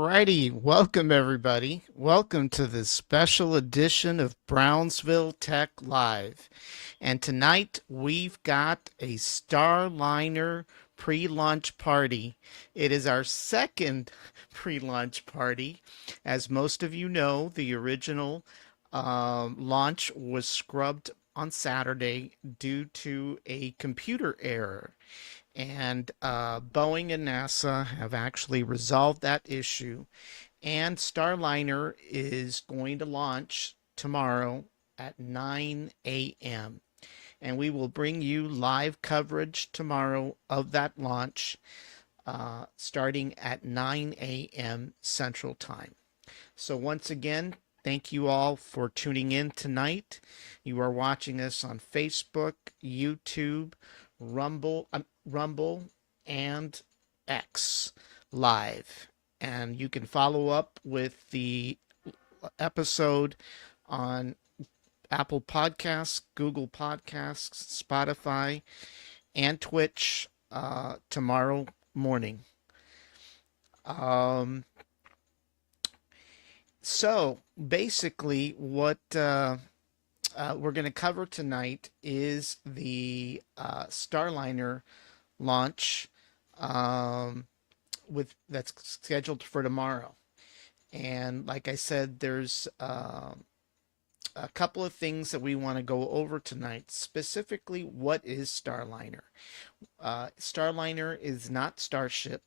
Alrighty, welcome everybody. Welcome to this special edition of Brownsville Tech Live. And tonight we've got a Starliner pre-launch party. It is our second pre-launch party. As most of you know, the original launch was scrubbed on Saturday due to a computer error. And Boeing and NASA have actually resolved that issue. And Starliner is going to launch tomorrow at 9 a.m. And we will bring you live coverage tomorrow of that launch starting at 9 a.m. Central Time. So, once again, thank you all for tuning in tonight. You are watching us on Facebook, YouTube, Rumble, and X live. And you can follow up with the episode on Apple Podcasts, Google Podcasts, Spotify, and Twitch tomorrow morning. Um, so basically, what we're going to cover tonight is the Starliner launch with that's scheduled for tomorrow. And like I said, there's a couple of things that we want to go over tonight. Specifically, what is Starliner? Starliner is not Starship.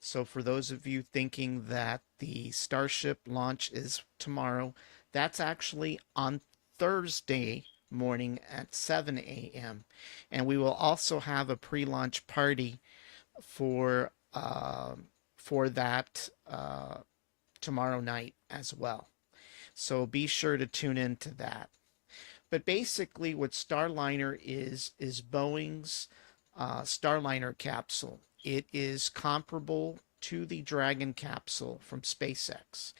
So, for those of you thinking that the Starship launch is tomorrow, that's actually on Thursday morning at 7 a.m. And we will also have a pre-launch party for that tomorrow night as well. So be sure to tune into that. But basically, what Starliner is Boeing's Starliner capsule. It is comparable to the Dragon capsule from SpaceX,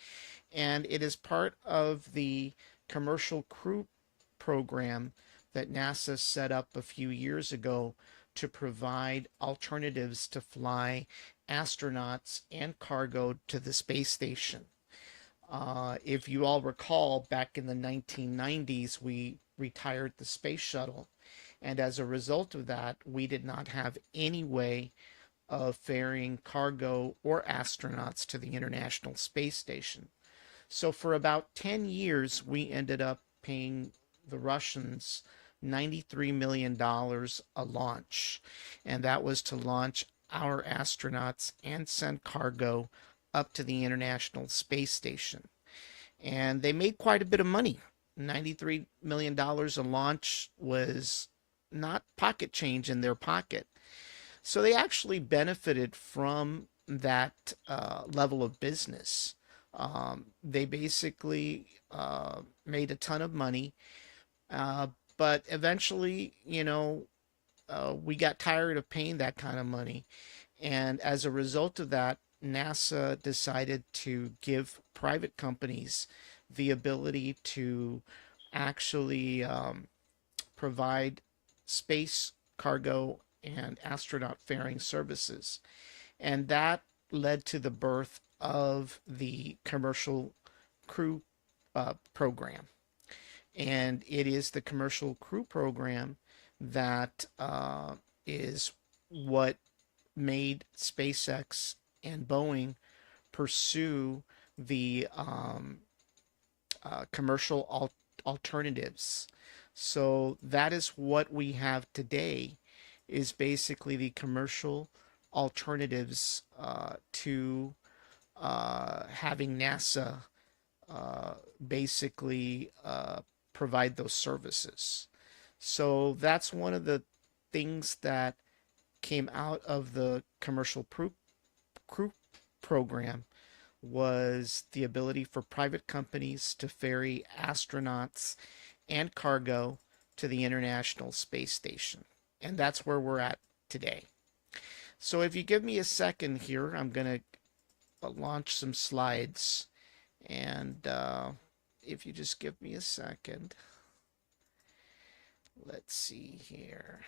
and it is part of the Commercial Crew program that NASA set up a few years ago to provide alternatives to fly astronauts and cargo to the space station. If you all recall, back in the 1990s, we retired the space shuttle. And as a result of that, we did not have any way of ferrying cargo or astronauts to the International Space Station. So for about 10 years, we ended up paying the Russians $93 million a launch. And that was to launch our astronauts and send cargo up to the International Space Station. And they made quite a bit of money. $93 million a launch was not pocket change in their pocket. So they actually benefited from that level of business. They basically made a ton of money, uh, but eventually, we got tired of paying that kind of money. And as a result of that, NASA decided to give private companies the ability to actually provide space cargo and astronaut ferrying services. And that led to the birth of the Commercial Crew program. And it is the Commercial Crew program that is what made SpaceX and Boeing pursue the commercial alternatives. So that is what we have today is basically the commercial alternatives to having NASA basically provide those services. So that's one of the things that came out of the commercial crew program was the ability for private companies to ferry astronauts and cargo to the International Space Station. And that's where we're at today. So if you give me a second here, I'm going to launch some slides. And if you just give me a second, let's see here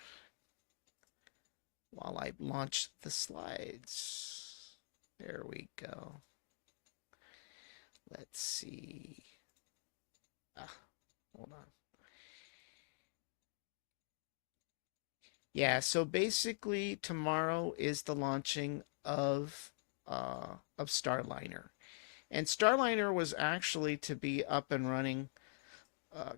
while I launch the slides. There we go. let's see. Ah, hold on. Yeah, so basically tomorrow is the launching of Starliner. And Starliner was actually to be up and running uh,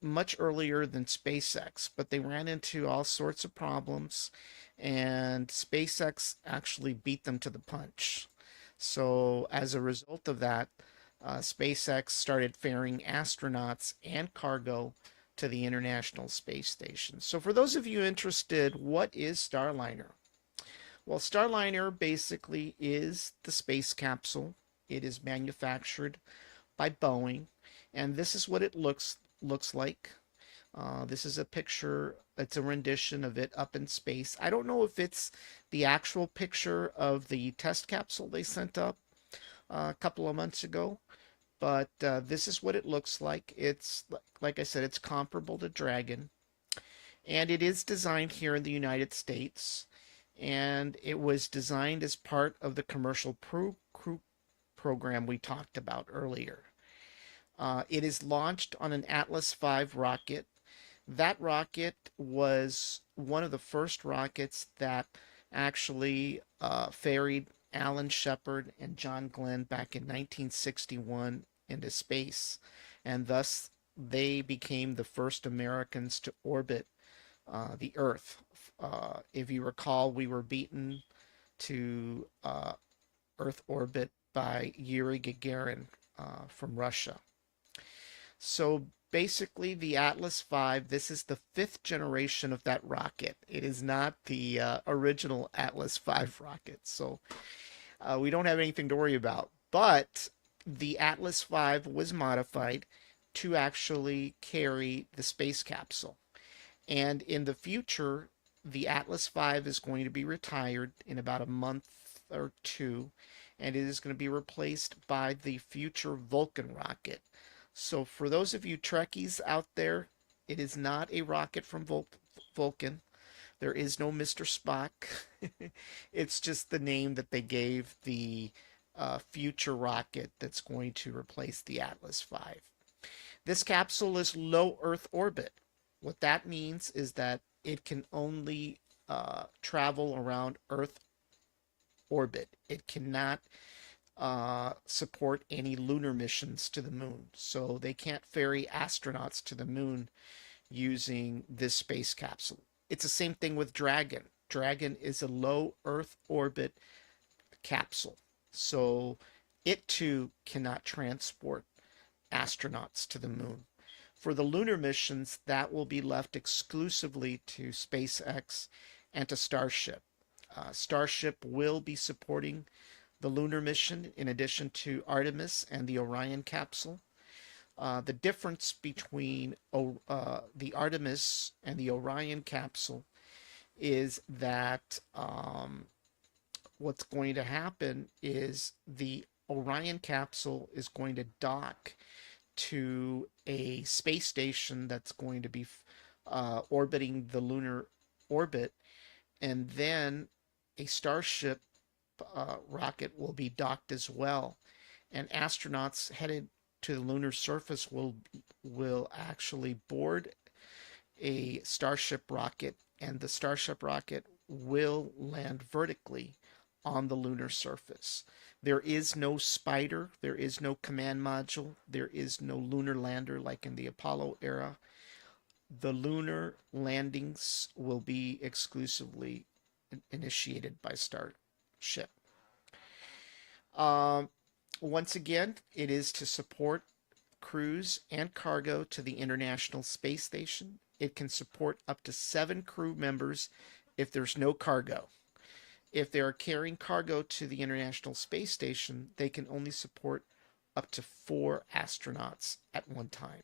much earlier than SpaceX, but they ran into all sorts of problems, and SpaceX actually beat them to the punch. So, as a result of that, SpaceX started ferrying astronauts and cargo to the International Space Station. So, for those of you interested, what is Starliner? Well, Starliner basically is the space capsule. It is manufactured by Boeing, and this is what it looks like. This is a picture, it's a rendition of it up in space. I don't know if it's the actual picture of the test capsule they sent up a couple of months ago, but this is what it looks like. It's, like I said, it's comparable to Dragon, and it is designed here in the United States, and it was designed as part of the commercial crew program we talked about earlier. It is launched on an Atlas V rocket. That rocket was one of the first rockets that actually ferried Alan Shepard and John Glenn back in 1961 into space, and thus they became the first Americans to orbit the Earth. If you recall, we were beaten to Earth orbit by Yuri Gagarin from Russia. So basically, the Atlas V, this is the fifth generation of that rocket. It is not the original Atlas V rocket. So we don't have anything to worry about. But the Atlas V was modified to actually carry the space capsule. And in the future, the Atlas V is going to be retired in about a month or two, and it is going to be replaced by the future Vulcan rocket. So, for those of you Trekkies out there, it is not a rocket from Vulcan. There is no Mr. Spock. It's just the name that they gave the future rocket that's going to replace the Atlas V. This capsule is low Earth orbit. What that means is that it can only travel around Earth orbit. It cannot support any lunar missions to the moon. So they can't ferry astronauts to the moon using this space capsule. It's the same thing with Dragon. Dragon is a low Earth orbit capsule. So it too cannot transport astronauts to the moon. For the lunar missions, that will be left exclusively to SpaceX and to Starship. Starship will be supporting the lunar mission in addition to Artemis and the Orion capsule. The difference between the Artemis and the Orion capsule is that what's going to happen is the Orion capsule is going to dock to a space station that's going to be orbiting the lunar orbit, and then a Starship rocket will be docked as well, and astronauts headed to the lunar surface will actually board a Starship rocket, and the Starship rocket will land vertically on the lunar surface. There is no spider, there is no command module, there is no lunar lander like in the Apollo era. The lunar landings will be exclusively initiated by Starship. Um, Once again, it is to support crews and cargo to the International Space Station. It can support up to 7 crew members if there's no cargo. If they are carrying cargo to the International Space Station, they can only support up to 4 astronauts at one time.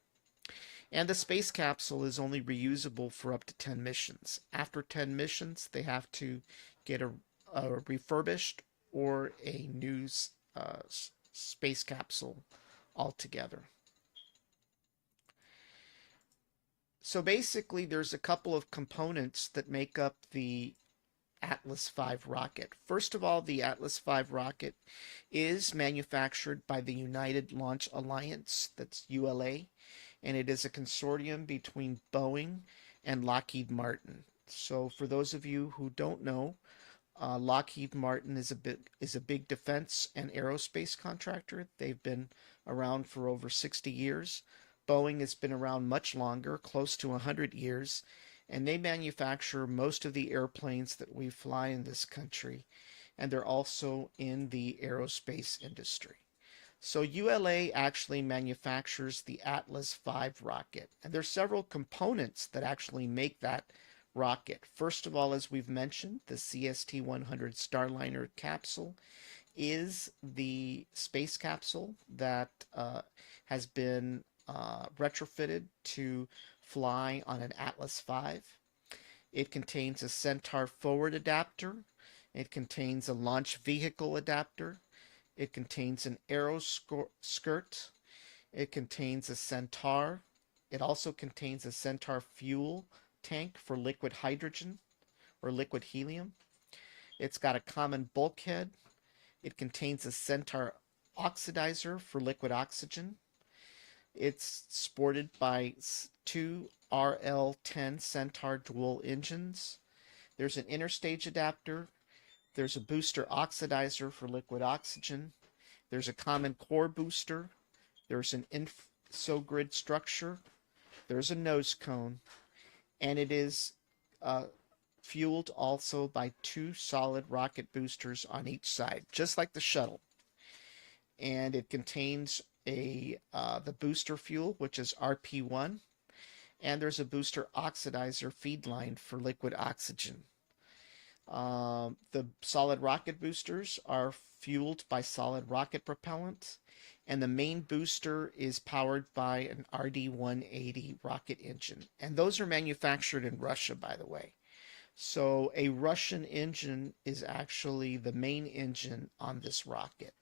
And the space capsule is only reusable for up to 10 missions. After 10 missions, they have to get a refurbished or a new uh, space capsule altogether. So basically, there's a couple of components that make up the Atlas V rocket. First of all, the Atlas V rocket is manufactured by the United Launch Alliance, that's ULA, and it is a consortium between Boeing and Lockheed Martin. So, for those of you who don't know, Lockheed Martin is a big defense and aerospace contractor. They've been around for over 60 years. Boeing has been around much longer, close to 100 years, and they manufacture most of the airplanes that we fly in this country, and they're also in the aerospace industry. So ULA actually manufactures the Atlas V rocket, and there's several components that actually make that rocket. First of all, as we've mentioned, the CST-100 Starliner capsule is the space capsule that has been retrofitted to fly on an Atlas V. It contains a Centaur forward adapter. It contains a launch vehicle adapter. It contains an aero skirt. It contains a Centaur. It also contains a Centaur fuel tank for liquid hydrogen or liquid helium. It's got a common bulkhead. It contains a Centaur oxidizer for liquid oxygen. It's supported by two RL-10 Centaur dual engines. There's an interstage adapter. There's a booster oxidizer for liquid oxygen. There's a common core booster. There's an info-grid structure. There's a nose cone. And it is fueled also by two solid rocket boosters on each side, just like the shuttle. And it contains the booster fuel, which is RP1, and there's a booster oxidizer feed line for liquid oxygen. The solid rocket boosters are fueled by solid rocket propellant, and the main booster is powered by an RD-180 rocket engine. And those are manufactured in Russia, by the way. So a Russian engine is actually the main engine on this rocket.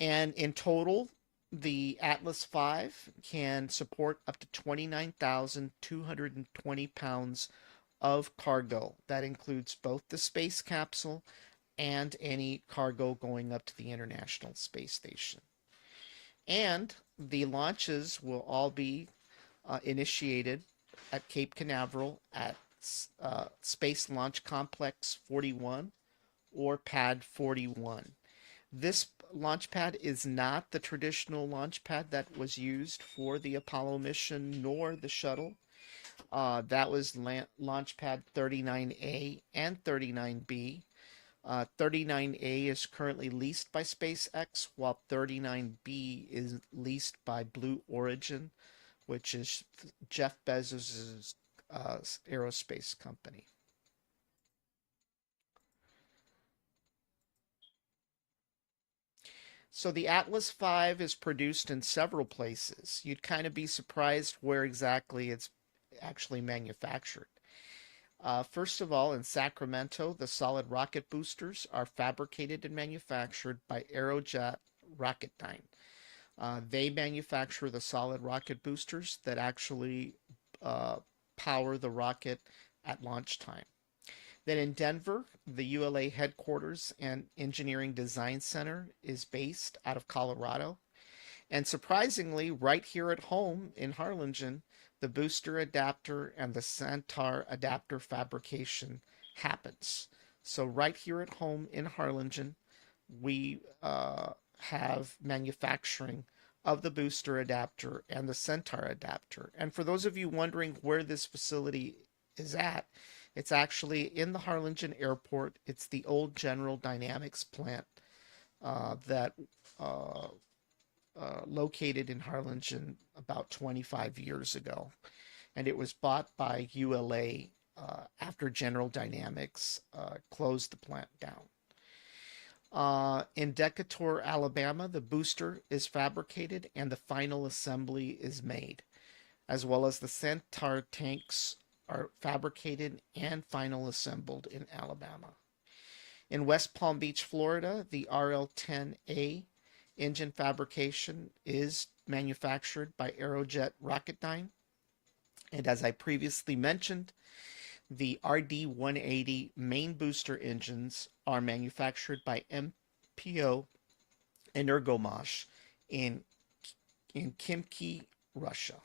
And in total, the Atlas V can support up to 29,220 pounds of cargo. That includes both the space capsule and any cargo going up to the International Space Station. And the launches will all be initiated at Cape Canaveral at Space Launch Complex 41 or Pad 41. This launch pad is not the traditional launch pad that was used for the Apollo mission nor the shuttle. That was launch pad 39A and 39B. 39A is currently leased by SpaceX, while 39B is leased by Blue Origin, which is Jeff Bezos' aerospace company. So the Atlas V is produced in several places. You'd kind of be surprised where exactly it's actually manufactured. First of all, in Sacramento, the solid rocket boosters are fabricated and manufactured by Aerojet Rocketdyne. They manufacture the solid rocket boosters that actually power the rocket at launch time. Then in Denver, the ULA headquarters and engineering design center is based out of Colorado. And surprisingly, right here at home in Harlingen, the booster adapter and the Centaur adapter fabrication happens. So right here at home in Harlingen, we have manufacturing of the booster adapter and the Centaur adapter. And for those of you wondering where this facility is at, it's actually in the Harlingen Airport. It's the old General Dynamics plant that located in Harlingen about 25 years ago. And it was bought by ULA after General Dynamics closed the plant down. In Decatur, Alabama, the booster is fabricated and the final assembly is made, as well as the Centaur tanks are fabricated and final assembled in Alabama. In West Palm Beach, Florida, the RL-10A engine fabrication is manufactured by Aerojet Rocketdyne. And as I previously mentioned, the RD-180 main booster engines are manufactured by MPO Energomash in in Khimki, Russia.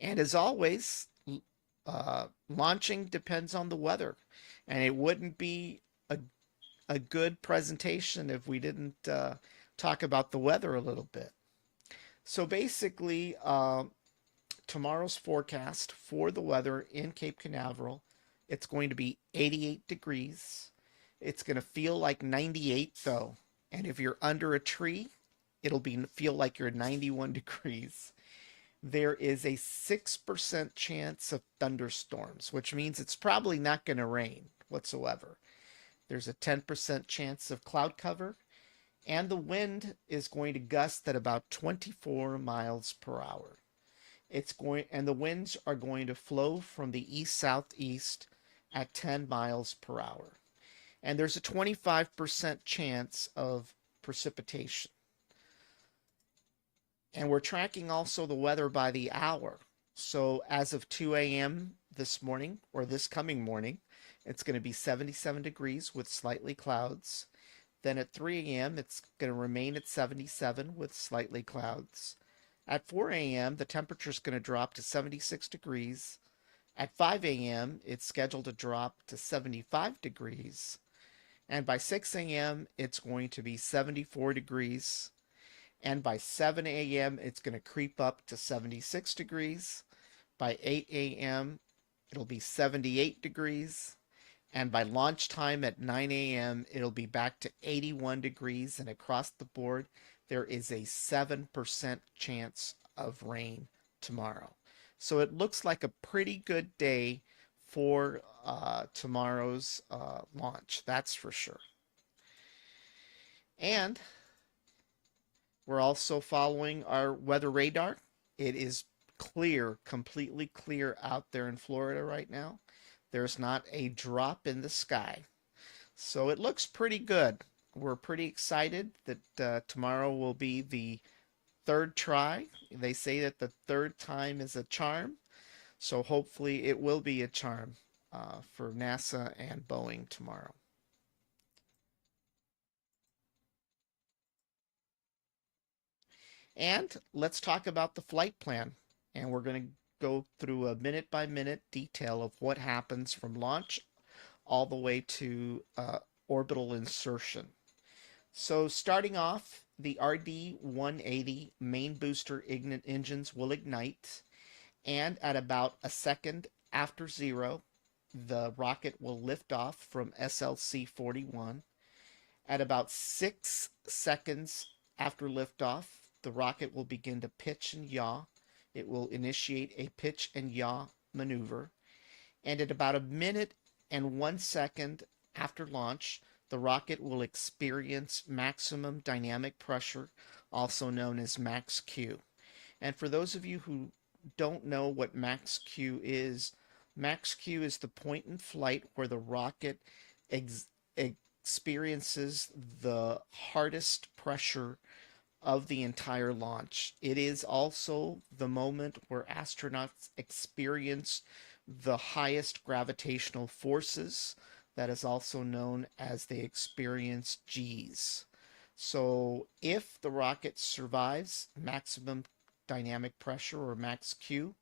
And as always, launching depends on the weather, and it wouldn't be a a good presentation if we didn't talk about the weather a little bit. So basically, tomorrow's forecast for the weather in Cape Canaveral, it's going to be 88 degrees. It's going to feel like 98 though. And if you're under a tree, it'll be feel like you're 91 degrees. There is a 6% chance of thunderstorms, which means it's probably not going to rain whatsoever. There's a 10% chance of cloud cover, and the wind is going to gust at about 24 miles per hour. It's going and the winds are going to flow from the east southeast at 10 miles per hour. And there's a 25% chance of precipitation. And we're tracking also the weather by the hour. So as of 2 a.m. this morning or this coming morning, it's going to be 77 degrees with slightly clouds. Then at 3 a.m., it's going to remain at 77 with slightly clouds. At 4 a.m., the temperature is going to drop to 76 degrees. At 5 a.m., it's scheduled to drop to 75 degrees. And by 6 a.m., it's going to be 74 degrees. And by 7 a.m., it's going to creep up to 76 degrees. By 8 a.m., it'll be 78 degrees. And by launch time at 9 a.m., it'll be back to 81 degrees. And across the board, there is a 7% chance of rain tomorrow. So it looks like a pretty good day for tomorrow's launch, that's for sure. And we're also following our weather radar. It is clear, completely clear out there in Florida right now. There's not a drop in the sky. So it looks pretty good. We're pretty excited that tomorrow will be the third try. They say that the third time is a charm. So hopefully it will be a charm for NASA and Boeing tomorrow. And let's talk about the flight plan. And we're going to go through a minute by minute detail of what happens from launch all the way to orbital insertion. So starting off, the RD-180 main booster engines will ignite, and at about a second after zero, the rocket will lift off from SLC-41. At about 6 seconds after liftoff, the rocket will begin to pitch and yaw. It will initiate a pitch and yaw maneuver. And at about a minute and 1 second after launch, the rocket will experience maximum dynamic pressure, also known as max Q. And for those of you who don't know what max Q is the point in flight where the rocket ex- experiences the hardest pressure of the entire launch. It is also the moment where astronauts experience the highest gravitational forces. That is also known as they experience G's. So if the rocket survives maximum dynamic pressure or max Q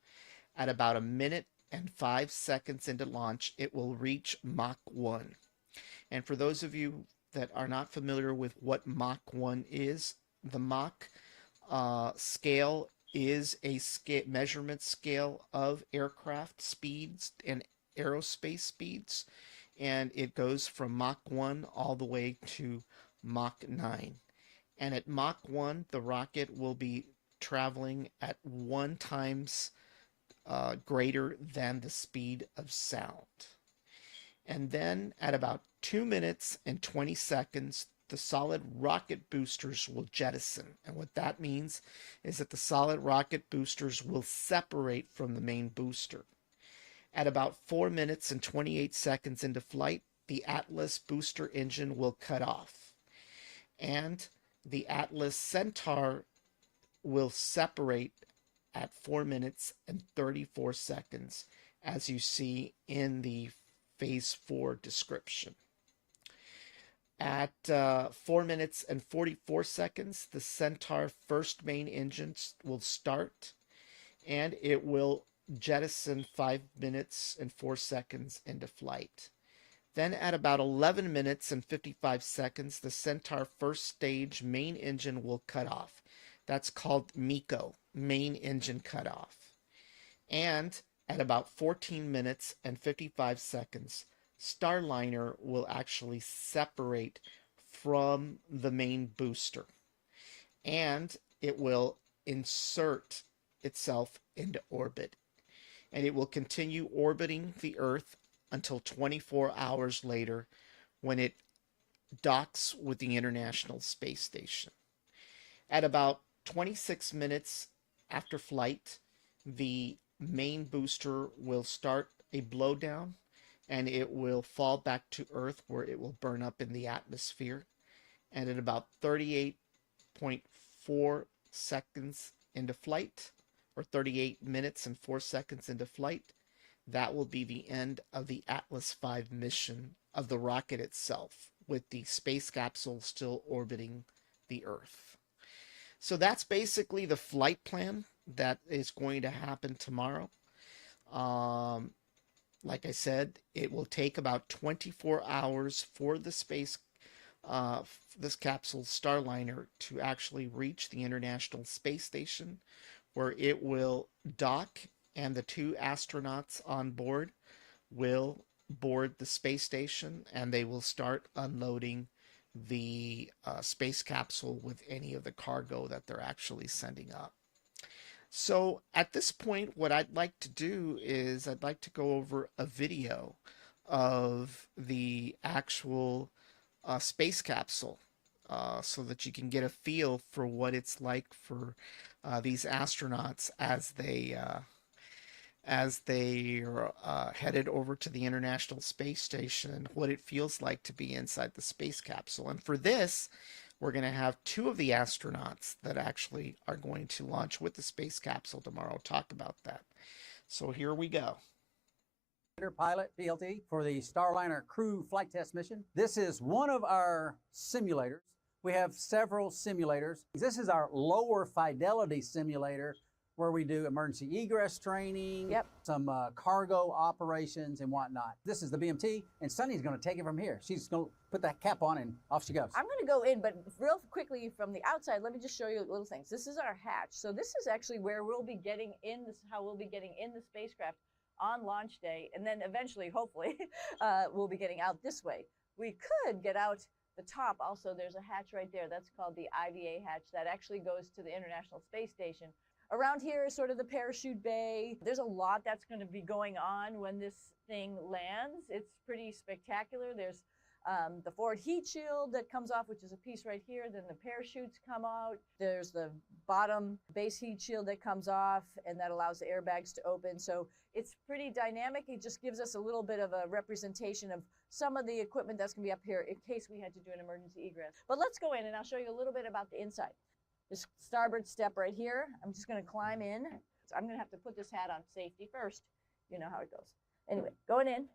at about a minute and 5 seconds into launch, it will reach Mach 1. And for those of you that are not familiar with what Mach 1 is, the Mach scale is a measurement scale of aircraft speeds and aerospace speeds, and it goes from Mach 1 all the way to Mach 9. And at Mach 1, the rocket will be traveling at 1 times greater than the speed of sound. And then at about 2 minutes and 20 seconds, the solid rocket boosters will jettison. And what that means is that the solid rocket boosters will separate from the main booster. At about 4 minutes and 28 seconds into flight, the Atlas booster engine will cut off. And The Atlas Centaur will separate at 4 minutes and 34 seconds, as you see in the phase 4 description. At 4 minutes and 44 seconds, the Centaur first main engine will start, and it will jettison 5 minutes and 4 seconds into flight. Then at about 11 minutes and 55 seconds, the Centaur first stage main engine will cut off. That's called MECO, main engine cutoff. And at about 14 minutes and 55 seconds, Starliner will actually separate from the main booster, and it will insert itself into orbit. And it will continue orbiting the Earth until 24 hours later, when it docks with the International Space Station. At about 26 minutes after flight, the main booster will start a blowdown, and it will fall back to Earth, where it will burn up in the atmosphere. And at about 38.4 seconds into flight, or 38 minutes and 4 seconds into flight, that will be the end of the Atlas V mission of the rocket itself, with the space capsule still orbiting the Earth. So that's basically the flight plan that is going to happen tomorrow. Like I said, it will take about 24 hours for the this capsule Starliner to actually reach the International Space Station, where it will dock, and the 2 astronauts on board will board the space station, and they will start unloading the space capsule with any of the cargo that they're actually sending up. So at this point, what I'd like to do is I'd like to go over a video of the actual space capsule, so that you can get a feel for what it's like for these astronauts as they are headed over to the International Space Station, and what it feels like to be inside the space capsule. And for this, we're going to have 2 of the astronauts that actually are going to launch with the space capsule tomorrow talk about that. So here we go. Pilot PLT for the Starliner crew flight test mission. This is one of our simulators. We have several simulators. This is our lower fidelity simulator, where we do emergency egress training, some cargo operations and whatnot. This is the BMT, and Sunny's gonna take it from here. She's gonna put that cap on and off she goes. I'm gonna go in, but real quickly from the outside, let me just show you little things. This is our hatch. So this is actually where we'll be getting in, how we'll be getting in the spacecraft on launch day, and then eventually, hopefully, we'll be getting out this way. We could get out the top. Also, there's a hatch right there. That's called the IVA hatch. That actually goes to the International Space Station. Around here is sort of the parachute bay. There's a lot that's going to be going on when this thing lands. It's pretty spectacular. There's the forward heat shield that comes off, which is a piece right here. Then the parachutes come out. There's the bottom base heat shield that comes off, and that allows the airbags to open. So it's pretty dynamic. It just gives us a little bit of a representation of some of the equipment that's going to be up here in case we had to do an emergency egress. But let's go in, and I'll show you a little bit about the inside. This starboard step right here, I'm just going to climb in. So I'm going to have to put this hat on safety first. You know how it goes. Anyway, going in.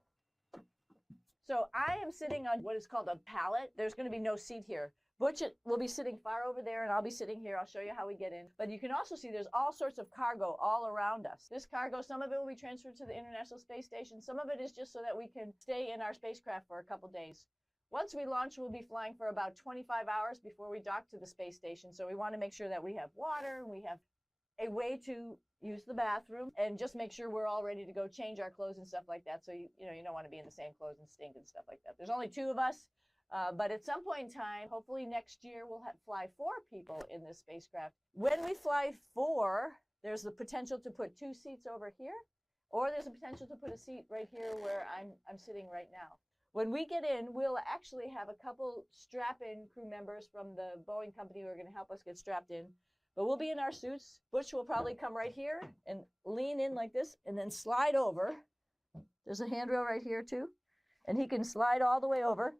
So I am sitting on what is called a pallet. There's going to be no seat here. Butch will be sitting far over there, and I'll be sitting here. I'll show you how we get in. But you can also see there's all sorts of cargo all around us. This cargo, some of it will be transferred to the International Space Station. Some of it is just so that we can stay in our spacecraft for a couple days. Once we launch, we'll be flying for about 25 hours before we dock to the space station. So we want to make sure that we have water, we have a way to use the bathroom, and just make sure we're all ready to go change our clothes and stuff like that. So you don't want to be in the same clothes and stink and stuff like that. There's only 2 of us, but at some point in time, hopefully next year, we'll fly 4 people in this spacecraft. When we fly 4, there's the potential to put 2 seats over here, or there's a potential to put a seat right here where I'm sitting right now. When we get in, we'll actually have a couple strap-in crew members from the Boeing company who are going to help us get strapped in. But we'll be in our suits. Butch will probably come right here and lean in like this and then slide over. There's a handrail right here too. And he can slide all the way over.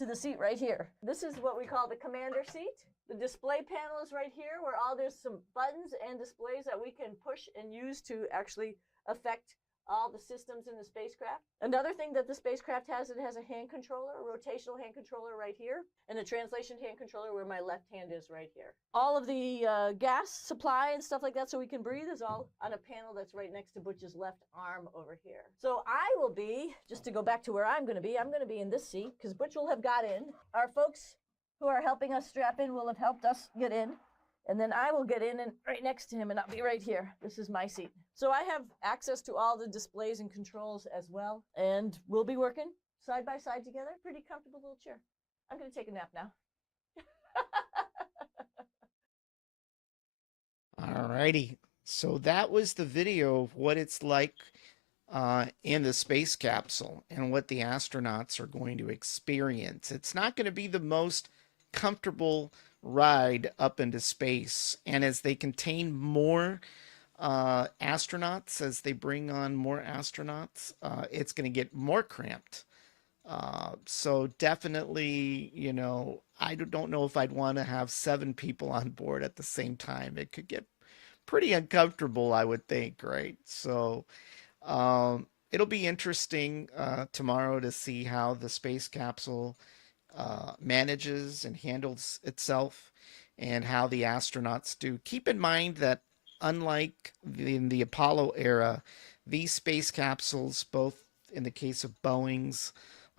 to the seat right here. This is what we call the commander seat. The display panel is right here where there's some buttons and displays that we can push and use to actually affect all the systems in the spacecraft. Another thing that the spacecraft has, it has a hand controller, a rotational hand controller right here, and a translation hand controller where my left hand is right here. All of the gas supply and stuff like that so we can breathe is all on a panel that's right next to Butch's left arm over here. So I will be, just to go back to where I'm going to be in this seat because Butch will have got in. Our folks who are helping us strap in will have helped us get in. And then I will get in and right next to him, and I'll be right here. This is my seat. So I have access to all the displays and controls as well. And we'll be working side by side together. Pretty comfortable little chair. I'm going to take a nap now. All righty. So that was the video of what it's like in the space capsule and what the astronauts are going to experience. It's not going to be the most comfortable ride up into space, and as they contain more astronauts, as they bring on more astronauts, it's going to get more cramped. So definitely, you know, I don't know if I'd want to have 7 people on board at the same time. It could get pretty uncomfortable, I would think, right? So it'll be interesting tomorrow to see how the space capsule manages and handles itself and how the astronauts do. Keep in mind that unlike in the Apollo era, these space capsules, both in the case of Boeing's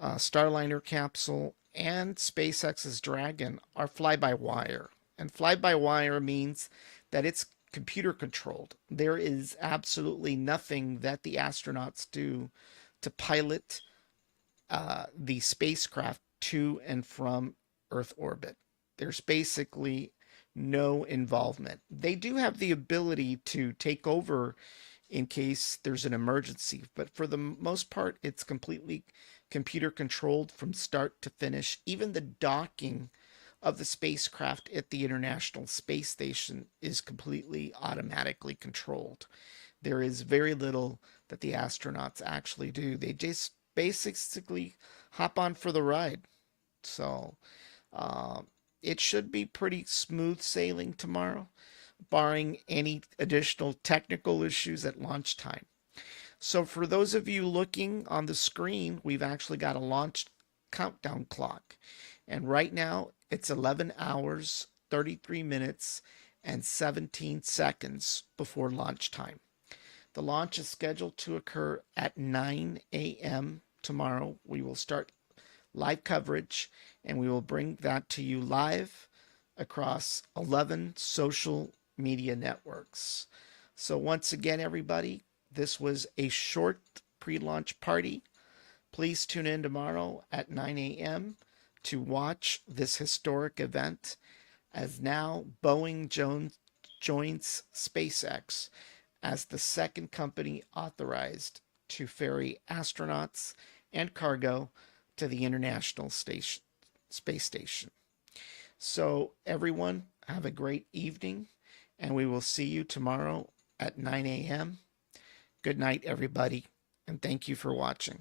Starliner capsule and SpaceX's Dragon, are fly-by-wire. And fly-by-wire means that it's computer controlled. There is absolutely nothing that the astronauts do to pilot the spacecraft to and from Earth orbit. There's basically no involvement. They do have the ability to take over in case there's an emergency, but for the most part, it's completely computer controlled from start to finish. Even the docking of the spacecraft at the International Space Station is completely automatically controlled. There is very little that the astronauts actually do. They just basically hop on for the ride. So it should be pretty smooth sailing tomorrow, barring any additional technical issues at launch time. So for those of you looking on the screen, we've actually got a launch countdown clock. And right now it's 11 hours, 33 minutes, and 17 seconds before launch time. The launch is scheduled to occur at 9 a.m. tomorrow. We will start live coverage and we will bring that to you live across 11 social media networks. So once again, everybody, this was a short pre-launch party. Please tune in tomorrow at 9 a.m. to watch this historic event as now Boeing joins SpaceX as the second company authorized to ferry astronauts and cargo to the International Space Station. So everyone, have a great evening, and we will see you tomorrow at 9 a.m. Good night, everybody, and thank you for watching.